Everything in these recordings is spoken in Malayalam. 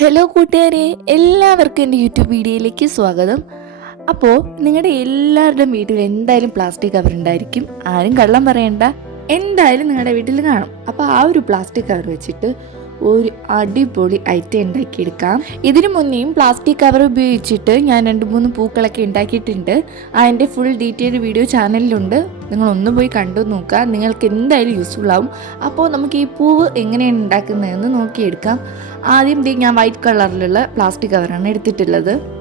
ഹലോ കൂട്ടുകാരെ എല്ലാവർക്കും എന്റെ യൂട്യൂബ് വീഡിയോയിലേക്ക് സ്വാഗതം. അപ്പോൾ നിങ്ങളുടെ എല്ലാവരുടെയും വീട്ടിൽ എന്തായാലും പ്ലാസ്റ്റിക് കവർ ഉണ്ടായിരിക്കും. ആരും കള്ളം പറയണ്ട. എന്തായാലും നിങ്ങളുടെ വീട്ടിൽ കാണും. അപ്പോൾ ആ ഒരു പ്ലാസ്റ്റിക് കവർ വെച്ചിട്ട് ഒരു അടിപൊളി ഐറ്റം ഉണ്ടാക്കിയെടുക്കാം. ഇതിനു മുന്നേയും പ്ലാസ്റ്റിക് കവർ ഉപയോഗിച്ചിട്ട് ഞാൻ രണ്ട് മൂന്ന് പൂക്കളൊക്കെ ഉണ്ടാക്കിയിട്ടുണ്ട്. അതിന്റെ ഫുൾ ഡീറ്റെയിൽഡ് വീഡിയോ ചാനലിലുണ്ട് നിങ്ങൾ ഒന്ന് പോയി കണ്ടു നോക്കുക. നിങ്ങൾക്ക് എന്തായാലും യൂസ്ഫുൾ ആവും. അപ്പോൾ നമുക്ക് ഈ പൂവ് എങ്ങനെയാണ് ഉണ്ടാക്കുന്നതെന്ന് നോക്കിയെടുക്കാം. ആദ്യം ഞാൻ വൈറ്റ് കളറിലുള്ള പ്ലാസ്റ്റിക് കവറാണ് എടുത്തിട്ടുള്ളത്.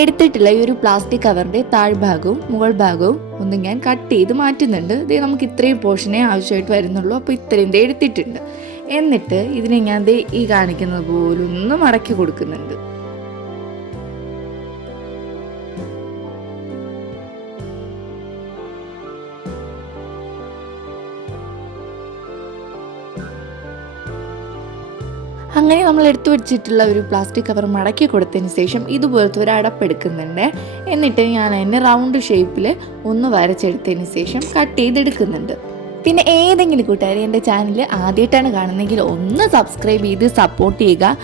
എടുത്തിട്ടുള്ള ഈ ഒരു പ്ലാസ്റ്റിക് കവറിന്റെ താഴ്ഭാഗവും മുകൾ ഭാഗവും ഒന്ന് ഞാൻ കട്ട് ചെയ്ത് മാറ്റുന്നുണ്ട്. ഇത് നമുക്ക് ഇത്രയും പോർഷനെ ആവശ്യമായിട്ട് വരുന്നുള്ളൂ. അപ്പോൾ ഇത്രയും എടുത്തിട്ടുണ്ട്. എന്നിട്ട് ഇതിനെ ഞാൻ ഈ കാണിക്കുന്നത് പോലൊന്ന് മടക്കി കൊടുക്കുന്നുണ്ട്. അങ്ങനെ നമ്മൾ എടുത്തു വെച്ചിട്ടുള്ള ഒരു പ്ലാസ്റ്റിക് കവർ മടക്കി കൊടുത്തതിന് ശേഷം ഇതുപോലത്തെ ഒരു അടപ്പെടുക്കുന്നുണ്ട് എന്നിട്ട് ഞാൻ അതിനെ റൗണ്ട് ഷേപ്പിൽ ഒന്ന് വരച്ചെടുത്തതിന് ശേഷം കട്ട് ചെയ്തെടുക്കുന്നുണ്ട്. പിന്നെ ഏതെങ്കിലും കൂട്ടുകാർ എന്റെ ചാനൽ ആദ്യമായിട്ടാണ് കാണുന്നതെങ്കിൽ ഒന്ന് സബ്സ്ക്രൈബ് ചെയ്ത് സപ്പോർട്ട് ചെയ്യുക.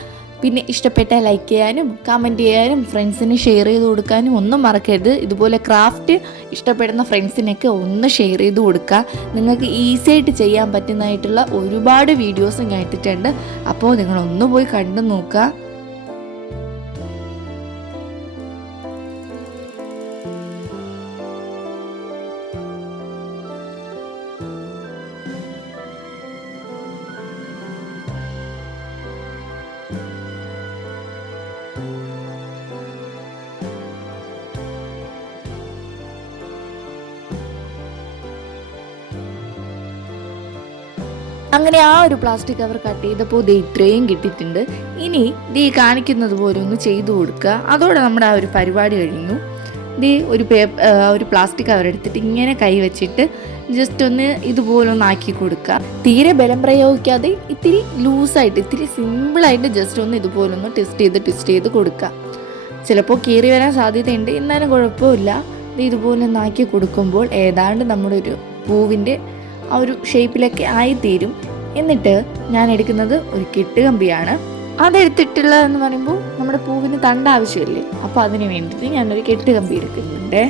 പിന്നെ ഇഷ്ടപ്പെട്ട ലൈക്ക് ചെയ്യാനും കമന്റ് ചെയ്യാനും ഫ്രണ്ട്സിന് ഷെയർ ചെയ്ത് കൊടുക്കാനും ഒന്നും മറക്കരുത്. ഇതുപോലെ ക്രാഫ്റ്റ് ഇഷ്ടപ്പെടുന്ന ഫ്രണ്ട്സിനൊക്കെ ഒന്ന് ഷെയർ ചെയ്ത് കൊടുക്കുക നിങ്ങൾക്ക് ഈസി ആയിട്ട് ചെയ്യാൻ പറ്റുന്നതായിട്ടുള്ള ഒരുപാട് വീഡിയോസും ഇട്ടിട്ടുണ്ട്. അപ്പോൾ നിങ്ങൾ ഒന്ന് പോയി കണ്ടു നോക്കുക അങ്ങനെ ആ ഒരു പ്ലാസ്റ്റിക് കവർ കട്ട് ചെയ്തപ്പോൾ ഇത് ഇത്രയും കിട്ടിയിട്ടുണ്ട്. ഇനി ഈ കാണിക്കുന്നത് പോലെ ഒന്ന് ചെയ്തു കൊടുക്കുക. അതോടെ നമ്മുടെ ആ ഒരു പരിപാടി കഴിഞ്ഞു. ഇത് ഒരു പേപ്പർ ഒരു പ്ലാസ്റ്റിക് കവർ എടുത്തിട്ട് ഇങ്ങനെ കൈ വെച്ചിട്ട് ജസ്റ്റ് ഒന്ന് ഇതുപോലെ ഒന്ന് ആക്കി കൊടുക്കുക. തീരെ ബലം പ്രയോഗിക്കാതെ ഇത്തിരി ലൂസായിട്ട് ഇത്തിരി സിമ്പിളായിട്ട് ജസ്റ്റ് ഒന്ന് ഇതുപോലെ ഒന്ന് ടെസ്റ്റ് ചെയ്ത് ടെസ്റ്റ് ചെയ്ത് കൊടുക്കുക. ചിലപ്പോൾ കീറി വരാൻ സാധ്യതയുണ്ട്. എന്നാലും കുഴപ്പമില്ല. ഇത് ഇതുപോലെ ഒന്ന് ആക്കി കൊടുക്കുമ്പോൾ ഏതാണ്ട് നമ്മുടെ ഒരു പൂവിന്റെ ആ ഒരു ഷേപ്പിലൊക്കെ ആയിത്തീരും. എന്നിട്ട് ഞാൻ എടുക്കുന്നത് ഒരു കെട്ടുകമ്പിയാണ് അതെടുത്തിട്ടുള്ളതെന്ന് പറയുമ്പോൾ നമ്മുടെ പൂവിന് തണ്ട ആവശ്യമില്ലേ? അപ്പോൾ അതിന് വേണ്ടിയിട്ട് ഞാനൊരു കെട്ടുകമ്പി എടുക്കുന്നുണ്ട്.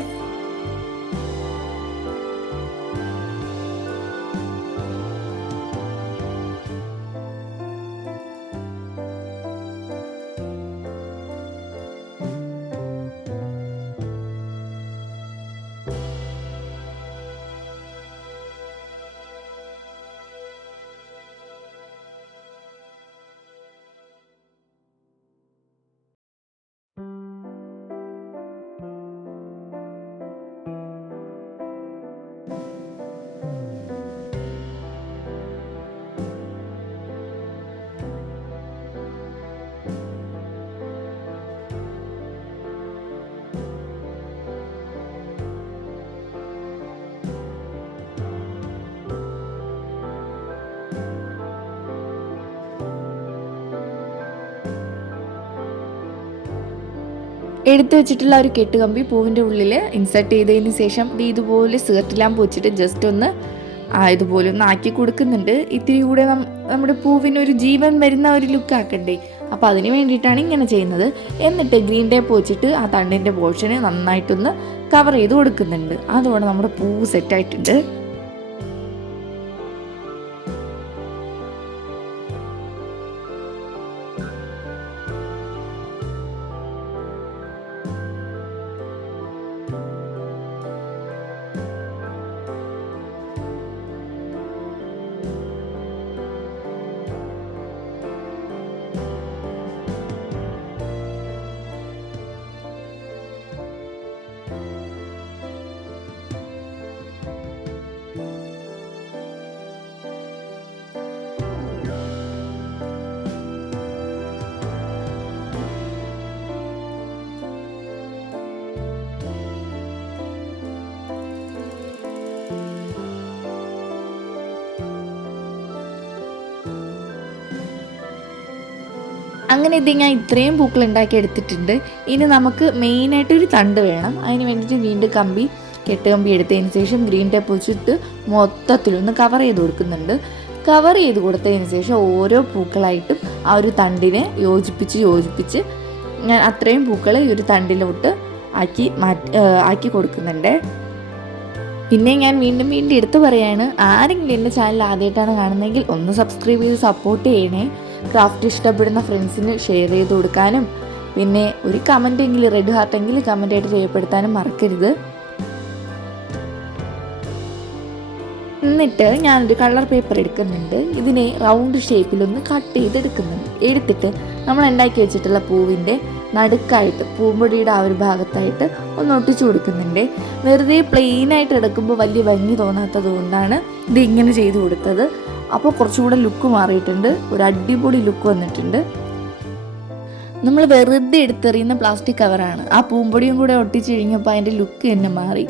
എടുത്തു വെച്ചിട്ടുള്ള ഒരു കെട്ടുകമ്പി പൂവിന്റെ ഉള്ളിൽ ഇൻസെർട്ട് ചെയ്തതിന് ശേഷം ഇതുപോലെ സിഗരറ്റ് ലാമ്പ് വെച്ചിട്ട് ജസ്റ്റ് ഒന്ന് ഇതുപോലെ ഒന്ന് ആക്കി കൊടുക്കുന്നുണ്ട്. ഇത്തിരി കൂടെ നമ്മുടെ പൂവിന് ഒരു ജീവൻ വരുന്ന ഒരു ലുക്ക് ആക്കണ്ടേ? അപ്പോൾ അതിന് വേണ്ടിയിട്ടാണ് ഇങ്ങനെ ചെയ്യുന്നത്. എന്നിട്ട് ഗ്രീൻ ടേപ്പ് വെച്ചിട്ട് ആ തണ്ടിന്റെ പോർഷന് നന്നായിട്ടൊന്ന് കവർ ചെയ്ത് കൊടുക്കുന്നുണ്ട്. അതോടെ നമ്മുടെ പൂവ് സെറ്റായിട്ടുണ്ട് അങ്ങനെ ഇത് ഞാൻ ഇത്രയും പൂക്കൾ ഉണ്ടാക്കി എടുത്തിട്ടുണ്ട്. ഇനി നമുക്ക് മെയിനായിട്ട് ഒരു തണ്ട് വേണം. അതിന് വേണ്ടിയിട്ട് വീണ്ടും കമ്പി കെട്ടുകമ്പി എടുത്തതിന് ശേഷം ഗ്രീൻ ടേപ്പ് വെച്ചിട്ട് മൊത്തത്തിലൊന്ന് കവർ ചെയ്ത് കൊടുക്കുന്നുണ്ട്. കവർ ചെയ്ത് കൊടുത്തതിന് ശേഷം ഓരോ പൂക്കളായിട്ടും ആ ഒരു തണ്ടിനെ യോജിപ്പിച്ച് യോജിപ്പിച്ച് ഞാൻ അത്രയും പൂക്കൾ ഈ ഒരു തണ്ടിലോട്ട് ആക്കി മാറ്റി ആക്കി കൊടുക്കുന്നുണ്ട്. പിന്നെ ഞാൻ വീണ്ടും വീണ്ടും എടുത്തു പറയാണ് ആരെങ്കിലും എന്റെ ചാനൽ ആദ്യമായിട്ടാണ് കാണുന്നതെങ്കിൽ ഒന്ന് സബ്സ്ക്രൈബ് ചെയ്ത് സപ്പോർട്ട് ചെയ്യണേ. ക്രാഫ്റ്റ് ഇഷ്ടപ്പെടുന്ന ഫ്രണ്ട്സിന് ഷെയർ ചെയ്ത് കൊടുക്കാനും പിന്നെ ഒരു കമന്റ് എങ്കിലും റെഡ് ഹാർട്ട് എങ്കിലും കമന്റ് ആയിട്ട് രേഖപ്പെടുത്താനും മറക്കരുത്. എന്നിട്ട് ഞാനൊരു കളർ പേപ്പർ എടുക്കുന്നുണ്ട്. ഇതിനെ റൗണ്ട് ഷേപ്പിലൊന്ന് കട്ട് ചെയ്തെടുക്കുന്നുണ്ട് എടുത്തിട്ട് നമ്മൾ ഉണ്ടാക്കി വെച്ചിട്ടുള്ള പൂവിന്റെ നടുക്കായിട്ട് പൂമ്പൊടിയുടെ ആ ഒരു ഭാഗത്തായിട്ട് ഒന്ന് ഒട്ടിച്ചു കൊടുക്കുന്നുണ്ട്. വെറുതെ പ്ലെയിനായിട്ട് എടുക്കുമ്പോൾ വലിയ ഭംഗി തോന്നാത്തത് കൊണ്ടാണ് ഇത് ഇങ്ങനെ ചെയ്തു കൊടുത്തത്. അപ്പോൾ കുറച്ചുകൂടെ ലുക്ക് മാറിയിട്ടുണ്ട്. ഒരു അടിപൊളി ലുക്ക് വന്നിട്ടുണ്ട്. നമ്മൾ വെറുതെ എടുത്തെറിയുന്ന പ്ലാസ്റ്റിക് കവറാണ്. ആ പൂമ്പൊടിയും കൂടെ ഒട്ടിച്ച് കഴിഞ്ഞപ്പോൾ അതിന്റെ ലുക്ക് തന്നെ മാറി.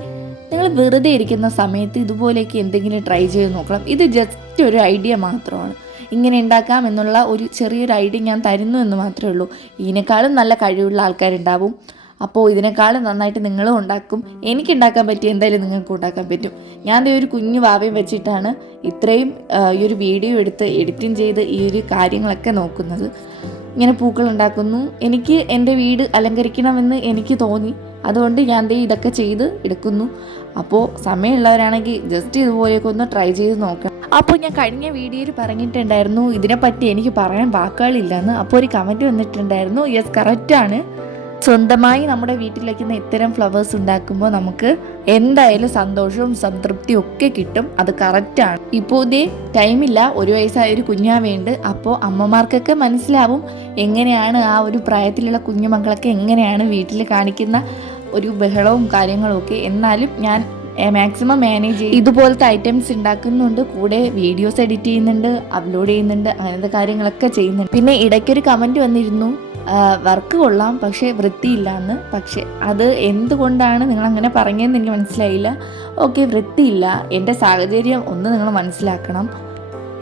നിങ്ങൾ വെറുതെ ഇരിക്കുന്ന സമയത്ത് ഇതുപോലെയൊക്കെ എന്തെങ്കിലും ട്രൈ ചെയ്ത് നോക്കണം. ഇത് ജസ്റ്റ് ഒരു ഐഡിയ മാത്രമാണ്. ഇങ്ങനെ ഉണ്ടാക്കാം എന്നുള്ള ഒരു ചെറിയൊരു ഐഡിയ ഞാൻ തരുന്നു എന്ന് മാത്രമേ ഉള്ളൂ. ഇതിനേക്കാളും നല്ല കഴിവുള്ള ആൾക്കാരുണ്ടാവും. അപ്പോൾ ഇതിനേക്കാളും നന്നായിട്ട് നിങ്ങളും ഉണ്ടാക്കും. എനിക്ക് ഉണ്ടാക്കാൻ പറ്റിയ എന്തായാലും നിങ്ങൾക്ക് ഉണ്ടാക്കാൻ പറ്റും. ഞാൻ ഒരു കുഞ്ഞു വാവയും വെച്ചിട്ടാണ് ഇത്രയും ഈ ഒരു വീഡിയോ എടുത്ത് എഡിറ്റിംഗ് ചെയ്ത് ഈ ഒരു കാര്യങ്ങളൊക്കെ നോക്കുന്നത്. ഇങ്ങനെ പൂക്കൾ ഉണ്ടാക്കുന്നു. എനിക്ക് എന്റെ വീട് അലങ്കരിക്കണമെന്ന് എനിക്ക് തോന്നി. അതുകൊണ്ട് ഞാൻ ദേ ഇതൊക്കെ ചെയ്ത് എടുക്കുന്നു. അപ്പോൾ സമയമുള്ളവരാണെങ്കിൽ ജസ്റ്റ് ഇതുപോലെയൊക്കെ ഒന്ന് ട്രൈ ചെയ്ത് നോക്കുക അപ്പോൾ ഞാൻ കഴിഞ്ഞ വീഡിയോയിൽ പറഞ്ഞിട്ടുണ്ടായിരുന്നു ഇതിനെപ്പറ്റി എനിക്ക് പറയാൻ വാക്കുകളില്ലെന്ന്. അപ്പോൾ ഒരു കമന്റ് വന്നിട്ടുണ്ടായിരുന്നു. യെസ് കറക്റ്റാണ് സ്വന്തമായി നമ്മുടെ വീട്ടിൽ വയ്ക്കുന്ന ഇത്തരം ഫ്ലവേഴ്സ് ഉണ്ടാക്കുമ്പോൾ നമുക്ക് എന്തായാലും സന്തോഷവും സംതൃപ്തിയും ഒക്കെ കിട്ടും. അത് കറക്റ്റാണ് ഇപ്പോൾ ഇതേ ടൈമില്ല. ഒരു വയസ്സായ ഒരു കുഞ്ഞാവേണ്ട്. അപ്പോൾ അമ്മമാർക്കൊക്കെ മനസ്സിലാവും എങ്ങനെയാണ് ആ ഒരു പ്രായത്തിലുള്ള കുഞ്ഞുമക്കളൊക്കെ എങ്ങനെയാണ് വീട്ടിൽ കാണിക്കുന്ന ഒരു ബഹളവും കാര്യങ്ങളും ഒക്കെ. എന്നാലും ഞാൻ മാക്സിമം മാനേജ് ചെയ്യും ഇതുപോലത്തെ ഐറ്റംസ് ഉണ്ടാക്കുന്നുണ്ട്. കൂടെ വീഡിയോസ് എഡിറ്റ് ചെയ്യുന്നുണ്ട് അപ്ലോഡ് ചെയ്യുന്നുണ്ട് അങ്ങനത്തെ കാര്യങ്ങളൊക്കെ ചെയ്യുന്നുണ്ട്. പിന്നെ ഇടയ്ക്കൊരു കമന്റ് വന്നിരുന്നു. വർക്ക് കൊള്ളാം പക്ഷേ വൃത്തിയില്ല എന്ന് പക്ഷേ അത് എന്തുകൊണ്ടാണ് നിങ്ങൾ അങ്ങനെ പറഞ്ഞതെന്ന് എനിക്ക് മനസ്സിലായില്ല. ഓക്കെ വൃത്തിയില്ല. എന്റെ സാഹചര്യം ഒന്ന് നിങ്ങൾ മനസ്സിലാക്കണം.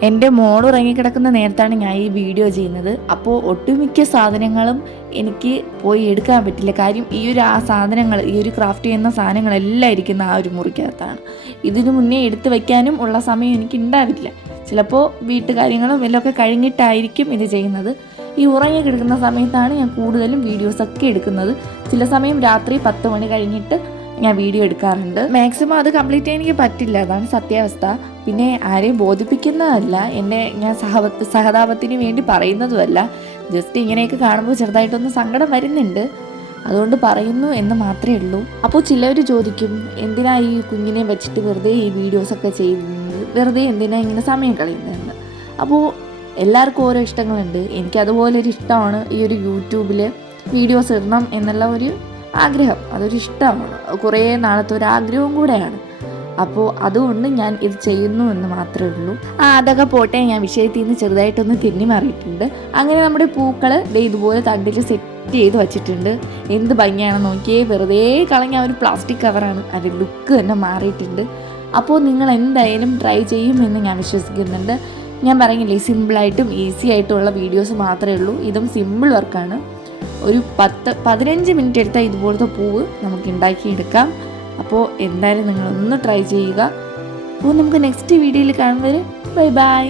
എന്റെ മോൾ ഉറങ്ങിക്കിടക്കുന്ന നേരത്താണ് ഞാൻ ഈ വീഡിയോ ചെയ്യുന്നത്. അപ്പോൾ ഒട്ടുമിക്ക സാധനങ്ങളും എനിക്ക് പോയി എടുക്കാൻ പറ്റില്ല. കാര്യം ഈ ഒരു ആ സാധനങ്ങൾ ഈ ഒരു ക്രാഫ്റ്റ് ചെയ്യുന്ന സാധനങ്ങളെല്ലാം ഇരിക്കുന്ന ആ ഒരു മുറിക്കകത്താണ്. ഇതിനു മുന്നേ എടുത്തു വയ്ക്കാനും ഉള്ള സമയം എനിക്ക് ഉണ്ടാവില്ല. ചിലപ്പോൾ വീട്ടുകാര്യങ്ങളും എല്ലാം ഒക്കെ കഴിഞ്ഞിട്ടായിരിക്കും ഇത് ചെയ്യുന്നത്. ഈ ഉറങ്ങി കിടക്കുന്ന സമയത്താണ് ഞാൻ കൂടുതലും വീഡിയോസൊക്കെ എടുക്കുന്നത്. ചില സമയം രാത്രി പത്ത് മണി കഴിഞ്ഞിട്ട് ഞാൻ വീഡിയോ എടുക്കാറുണ്ട്. മാക്സിമം അത് കംപ്ലീറ്റ് ചെയ്യാൻ എനിക്ക് പറ്റില്ല. അതാണ് സത്യാവസ്ഥ. പിന്നെ ആരെയും ബോധിപ്പിക്കുന്നതല്ല. എന്നെ ഞാൻ സഹ സഹതാപത്തിന് വേണ്ടി പറയുന്നതുമല്ല. ജസ്റ്റ് ഇങ്ങനെയൊക്കെ കാണുമ്പോൾ ചെറുതായിട്ടൊന്ന് സങ്കടം വരുന്നുണ്ട്. അതുകൊണ്ട് പറയുന്നു എന്ന് മാത്രമേ ഉള്ളൂ. അപ്പോൾ ചിലർ ചോദിക്കും എന്തിനാ ഈ കുഞ്ഞിനെ വെച്ചിട്ട് വെറുതെ ഈ വീഡിയോസൊക്കെ ചെയ്യുന്നത്? വെറുതെ എന്തിനാ ഇങ്ങനെ സമയം കളയുന്നതെന്ന്? അപ്പോൾ എല്ലാവർക്കും ഓരോ ഇഷ്ടങ്ങളുണ്ട്. എനിക്ക് അതുപോലെ ഒരു ഇഷ്ടമാണ് ഈ ഒരു യൂട്യൂബിൽ വീഡിയോസ് ഇടണം എന്നുള്ള ഒരു ആഗ്രഹം. അതൊരു ഇഷ്ടമാണ്. കുറേ നാളത്തെ ഒരു ആഗ്രഹവും കൂടെയാണ്. അപ്പോൾ അതുകൊണ്ട് ഞാൻ ഇത് ചെയ്യുന്നു എന്ന് മാത്രമേ ഉള്ളൂ. ആ അതൊക്കെ പോട്ടെ. ഞാൻ വിഷയത്തിൽ നിന്ന് ചെറുതായിട്ടൊന്ന് തിന്നി മാറിയിട്ടുണ്ട്. അങ്ങനെ നമ്മുടെ പൂക്കൾ ഇതുപോലെ തണ്ടിൽ സെറ്റ് ചെയ്ത് വച്ചിട്ടുണ്ട്. എന്ത് ഭംഗിയാണെന്ന് നോക്കിയേ. വെറുതെ കളഞ്ഞ ഒരു പ്ലാസ്റ്റിക് കവറാണ് അതിന്റെ ലുക്ക് തന്നെ മാറിയിട്ടുണ്ട്. അപ്പോൾ നിങ്ങൾ എന്തായാലും ട്രൈ ചെയ്യുമെന്ന് ഞാൻ വിശ്വസിക്കുന്നുണ്ട്. ഞാൻ പറഞ്ഞില്ലേ സിമ്പിളായിട്ടും ഈസി ആയിട്ടുള്ള വീഡിയോസ് മാത്രമേ ഉള്ളൂ. ഇതും സിമ്പിൾ വർക്കാണ് ഒരു പത്ത് പതിനഞ്ച് മിനിറ്റ് എടുത്താൽ ഇതുപോലത്തെ പൂവ് നമുക്ക് ഉണ്ടാക്കിയെടുക്കാം. അപ്പോൾ എന്തായാലും നിങ്ങളൊന്ന് ട്രൈ ചെയ്യുക. അപ്പോൾ നമുക്ക് നെക്സ്റ്റ് വീഡിയോയിൽ കാണുന്നവർ ബൈ ബൈ